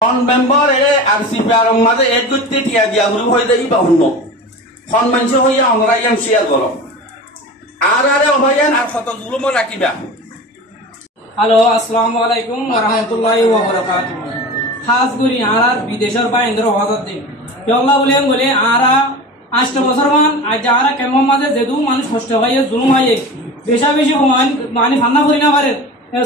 On member R CPR মাঝে এক দুইতে টিয়া দিয়া গুরু হয়ে যাই বা অন্য খন মানুষ হইয়া অনরাইয়ান শেয়ার করো আর অভায়ান আর কত জুলুম রাখিবা। হ্যালো, আসসালামু আলাইকুম ওয়া রাহমাতুল্লাহি ওয়া বারাকাতুহু। খাস করি আর বিদেশের বাইন্দ্র হওয়ার দিন আল্লাহ বলে আরা 8 বছর মান আজ আরা কেমন মাঝে যেদু মানুষ কষ্ট হয়ে জুলুম হয়ে বেশা বেশি মানে ফান্না করি না পারে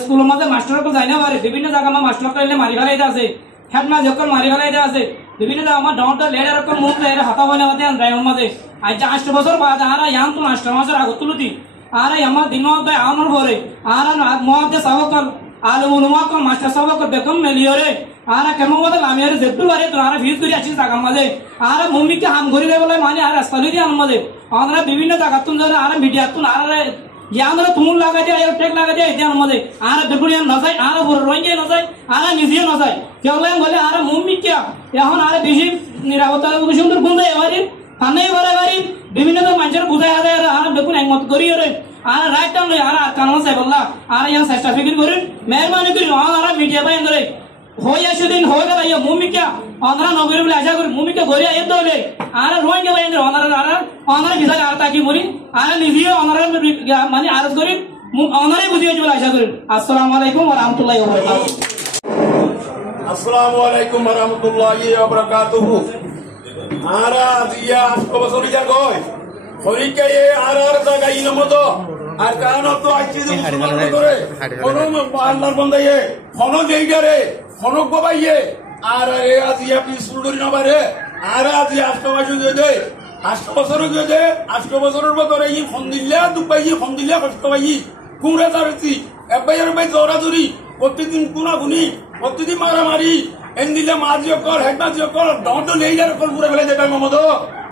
স্কুলের মাঝে মাস্টারকে যাই না পারে বিভিন্ন জায়গা আমার মাস্টার করলে মারি ফেলাইতে আছে হেডমা যখন মারি ফেলাইতে আছে বিভিন্ন জায়গা আমার ডাউনটা লেডার রকম মুখ লেডার হাতা বনে হতে ড্রাইভার মাঝে আজ 8 বছর বাদ আরা ইয়াম তো 8 মাসের আগত তুলতি আর আমার দিন আমার পরে আর মহাদে সাবকল আলমুলুমাকল মাস্টার সাবকল বেকম মেলিয়রে আর কেমন মতো লামিয়ারে যেটু বারে তো আর ভিড় করে আছিস জায়গার মাঝে আর মুমিকে হাম ঘুরি বলে মানে আর রাস্তা লই দিয়ে মাঝে আমরা বিভিন্ন জায়গা তুন ধরে আর মিডিয়া তুন আর ইয়ামরা তুমুল লাগাই দিয়ে আর টেক লাগাই দিয়ে এতে মাঝে আর বেগুড়িয়া না যায় আর বড় রঙে না যায় আর নিজেও না যায় কেউ বলে আর মুমিকে এখন আর বেশি নিরাপত্তা সুন্দর গুন্দে এবারে থানায় বারে বাড়ি বিভিন্ন মানুষের বুঝাই হাজার আর বেগুন একমত করি রে আর রাইট টাইম আর কারণ আছে বললা আর ইয়ান চেষ্টা ফিকির করেন মেহরবানি করি আর মিডিয়া পাই ধরে হই আসে দিন হয়ে গেল ইয়া মুমিকা অনরা নগরী বলে আশা করি মুমিকা গড়িয়া এত হলে আর রোই গেল এনে অনরা আর অনরা বিজা আর তাকি বলি আর নিজেও অনরা মানে আরজ করি অনরাই বুঝিয়ে চলে আশা করি। আসসালামু আলাইকুম ওয়া রাহমাতুল্লাহি ওয়া বারাকাতুহু। আসসালামু আলাইকুম ওয়া রাহমাতুল্লাহি ওয়া বারাকাতুহু। আরা দিয়া বছর যা কই হরিকে এ আরার জায়গা ইনমতো আর কারণ তো আইছি করে কোন আল্লাহর বান্দায়ে কোন দেইগারে কোন গবাইয়ে আর এ আজিয়া পিছুল ধরি না পারে আর আজি 8 মাস হয়ে যায় 8 বছর হয়ে যায় 8 বছরের ভিতরে ই ফোন দিলে দুবাই ফোন দিলে কষ্ট পাই কুমড়া তারছি একবার ভাই জোরাজুরি প্রতিদিন গুনাগুনি প্রতিদিন মারামারি এন দিলে মাঝিও কর হেডমাঝিও কর দন্ত নেই যার কল পুরে ফেলে যেটা মমদ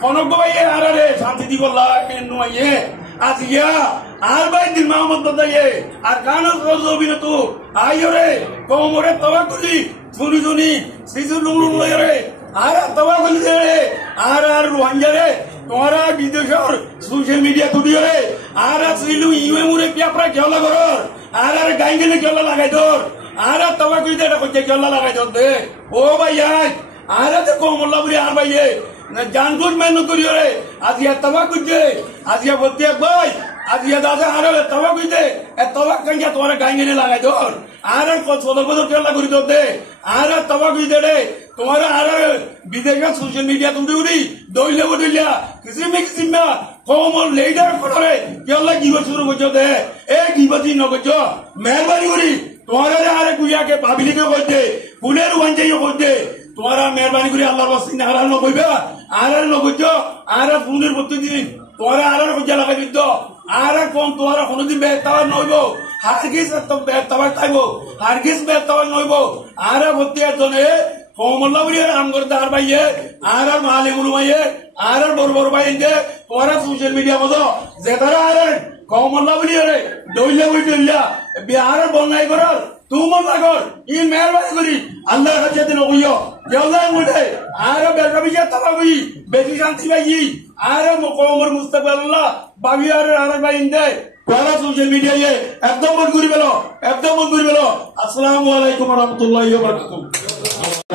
কনক ভাই আর রে শান্তি দি বললা এন নুয়ে আজিয়া আর ভাই দিন মোহাম্মদ দাইয়ে আর কানো রজবিন তো আইরে কোমরে তওয়া করি শুনি শুনি সিজু লুলু রে আর তওয়া করি রে আর রোহিঙ্গা রে তোরা বিদেশের সোশ্যাল মিডিয়া তুডিও রে আর সিলু ইউএ মুরে পেপরা কেলা কর আর গাইগেলে কেলা লাগাই দর আর তওয়া করি এটা কইতে কেলা লাগাই দর দে ও ভাই আর তো কোমল্লাপুরি আর ভাইয়ে জানগুন মেনু করিও রে আজিয়া তওয়া কইতে আজিয়া বলতে ভাই আজিয়া দাদা আর তওয়া কইতে এ তওয়া কাঙ্গা তোরা গাইগেলে লাগাই দর আর কত বড় কেলা করি দর দে আর তওয়া কইতে রে তোমার আর বিদেশের সোশ্যাল মিডিয়া তুমি উড়ি দইলে বদইলা কিছু না কোমল লিডার করে কেলা গিবত শুরু করছো দে এ গিবতি নগজ মেহরবানি করি তোমার আর গুইয়াকে ভাবিলিকে কইতে কুলের ওয়ানজাইও কইতে তোমারা মেহরবানি করি আল্লাহর ওয়াসি না হারাল নকইবা আর নগজ আর ফুলের প্রতিদিন তোরা আর কইয়া লাগাই দিত আর কোন তোরা কোনদিন বেতাওয়া নইব হারগিস তো বেতাওয়া খাইবো হারগিস বেতাওয়া নইব আর ভর্তি জনে কোমল্লা বলি আম করতে আর ভাইয়ে আর মালে গুলো ভাইয়ে আর বড় বড় ভাই দে তোরা সোশ্যাল মিডিয়া মতো যে তারা আর কোমল্লা বলি রে দইলা বই দইলা বিহার বন্যাই করার তুমন লাগর ই মেহরবানি করি আল্লাহর কাছে দিন কইও কেলা মুদে আর বেটা বিয়া তাবা কই বেটি শান্তি ভাই আর কোমর মুস্তাকবিল্লাহ বাবি আর ভাই দে তোরা সোশ্যাল মিডিয়ায় একদম বন্ধ করি বেলো একদম বন্ধ করি বেলো। আসসালামু আলাইকুম ওয়া রাহমাতুল্লাহি ওয়া বারাকাতুহু।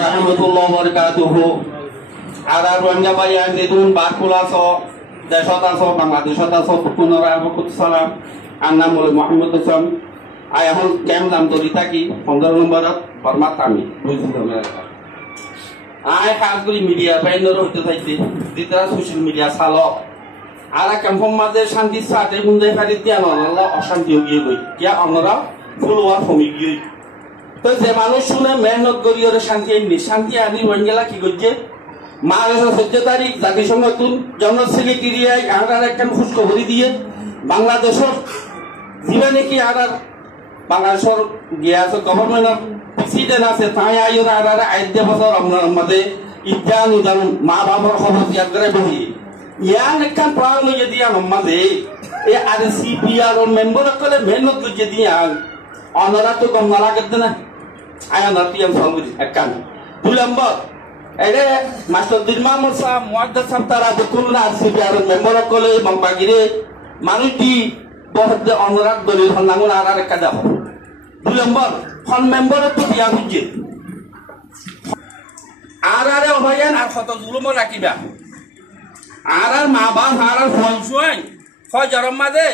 রাহমাতুল্লাহি ওয়া বারাকাতুহু। আর রোহিঙ্গা ভাই আইন বাকুলাস দেশত আছো বাংলাদেশত আছো পুনরায় সালাম আর নাম হল মোহাম্মদ হোসেন আই এখন ক্যাম্প নাম তরি থাকি 15 নম্বরত ফরমাত আমি আই খাস করি মিডিয়া বাইন্দর হইতে চাইছি যেটা সোশ্যাল মিডিয়া চালক আর ক্যাম্পর মাঝে শান্তি সাথে বুঝাই পারি তিয়া নলা অশান্তি হয়ে গই কিয়া অনরা ফুলওয়ার কমি গই তো যে মানুষ শুনে মেহনত করি ওরে শান্তি আনি শান্তি আনি রোহিঙ্গা কি করছে মার্চ 14 তারিখ জাতিসংঘ জেনারেল সেক্রেটারিয়াই আর একটা খুশখবরি দিয়ে বাংলাদেশের যিবা নাকি আর বাংলাদেশের গিয়া আছে গভর্নমেন্টের প্রেসিডেন্ট আছে তাই আইর আর আইডে বছর আমাদের ইজ্ঞান উদান মা বাবার খবর ত্যাগ করে বহি ইয়ান একটা প্রাণ লইয়ে দিয়া মাঝে এ আর সিপিআর মেম্বার করে মেহনত লইয়ে দিয়া অনরা তো কম না লাগতে না আয়না পিএম সঙ্গী একখান 2 নম্বর এরে মাস্টার দিলমান মোসা মুআদ্দাস সামতারা বকুল না সিপিআর মেম্বার করে বাগিরে মানুষটি বহুত অনুরাগ দলিল হনাঙ্গুন আর একটা দাও 2 নম্বর ফন মেম্বার তো দিয়া বুঝে আরে অভয়ান আর কত জুলুম রাখিবা আর মা বাপ আর ফলসুয়াই হয় জরম মাঝে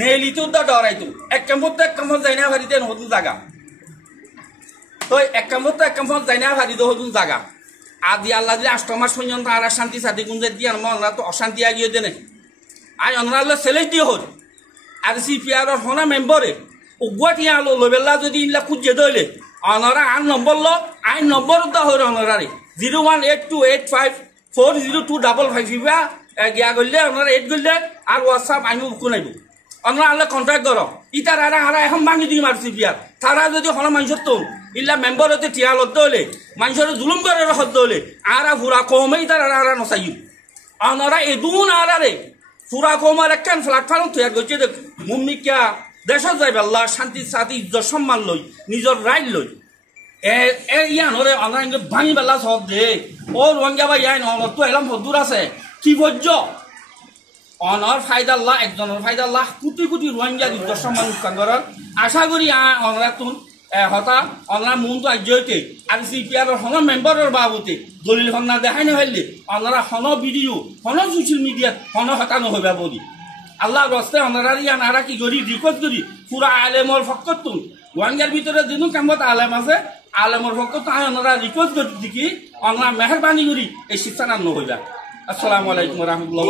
নেলিতো ডরাইতো এক কামত যাই না ভারিতে নতুন জায়গা তো এক কামত যাই না ভারিতে নতুন জায়গা আদি আল্লাহ যদি 8 মাস পর্যন্ত আর শান্তি সাথে গুঞ্জে দিয়ে আমরা তো অশান্তি আগিয়ে দেনে আই অনরাল ছেলে দিয়ে হল আর সিপিআর হনা মেম্বরে উগুয়াটি আলো লবেলা যদি ইনলা খুঁজে দইলে অনরা আন নম্বর ল আইন নম্বর দা হল অনরারে 018240255 গিয়া গলে অনরা 8 গলে আর হোয়াটসঅ্যাপ আমি শুনাইব অনরা আল্লাহ কন্ট্যাক্ট করো ইতার আর এখন ভাঙি দিম আর সিপিআর তারা যদি হনা মানুষের তো ইল্লা মেম্বর হতে টিয়া লদ্দ হলে মানুষের জুলুম করে হদ্দ হলে আর পুরা কমেই তার আর নচাই অনরা এদুন আরে পুরা কমার একখান প্ল্যাটফর্ম তৈরি করছে মুম্মিকা দেশত যাই আল্লাহ শান্তি সাথী ইজ্জত সম্মান লই নিজের রাইট লই ইয়ানরে অনরা ভাঙি বেলা সব দে ও রোহিঙ্গা বা ইয়ান অনত তো এলাম হদ্দুর আছে কি বজ্য অনর ফায়দাল্লাহ একজনের ফায়দাল্লাহ কোটি কোটি রোহিঙ্গা ইজ্জত সম্মান করার আশা করি অনরা তুন হতা অনরা মনটো আজ্যতে আর সিপিআর হন মেম্বরের বাবুতে দলিল হন্না দেখাই না ফেললে অনরা হন ভিডিও হন সোশ্যাল মিডিয়াত হন হতানো হইবা বলি আল্লাহ রস্তে অনরা ইয়ান আরা কি করি রিকোয়েস্ট করি পুরা আলেমর ফকত তুন রোহিঙ্গার ভিতরে যেন কামত আলেম আছে আলেমর ফকত অনরা রিকোয়েস্ট করি দেখি অনরা মেহরবানি করি এই শিক্ষা নাম হইবা আসসালামু আলাইকুম রহমতুল্লাহ